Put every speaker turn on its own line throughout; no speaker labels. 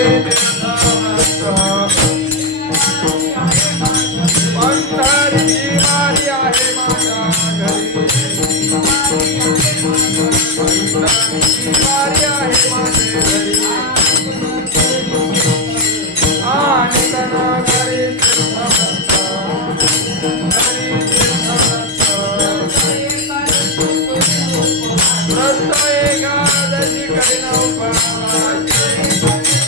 Let's go, guys. Let's go, guys.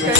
Hey!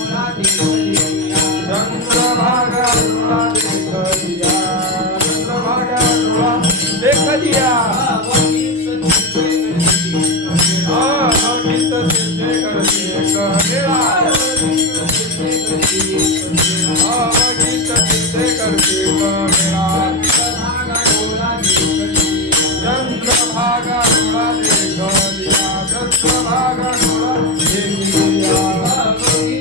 करते मेरा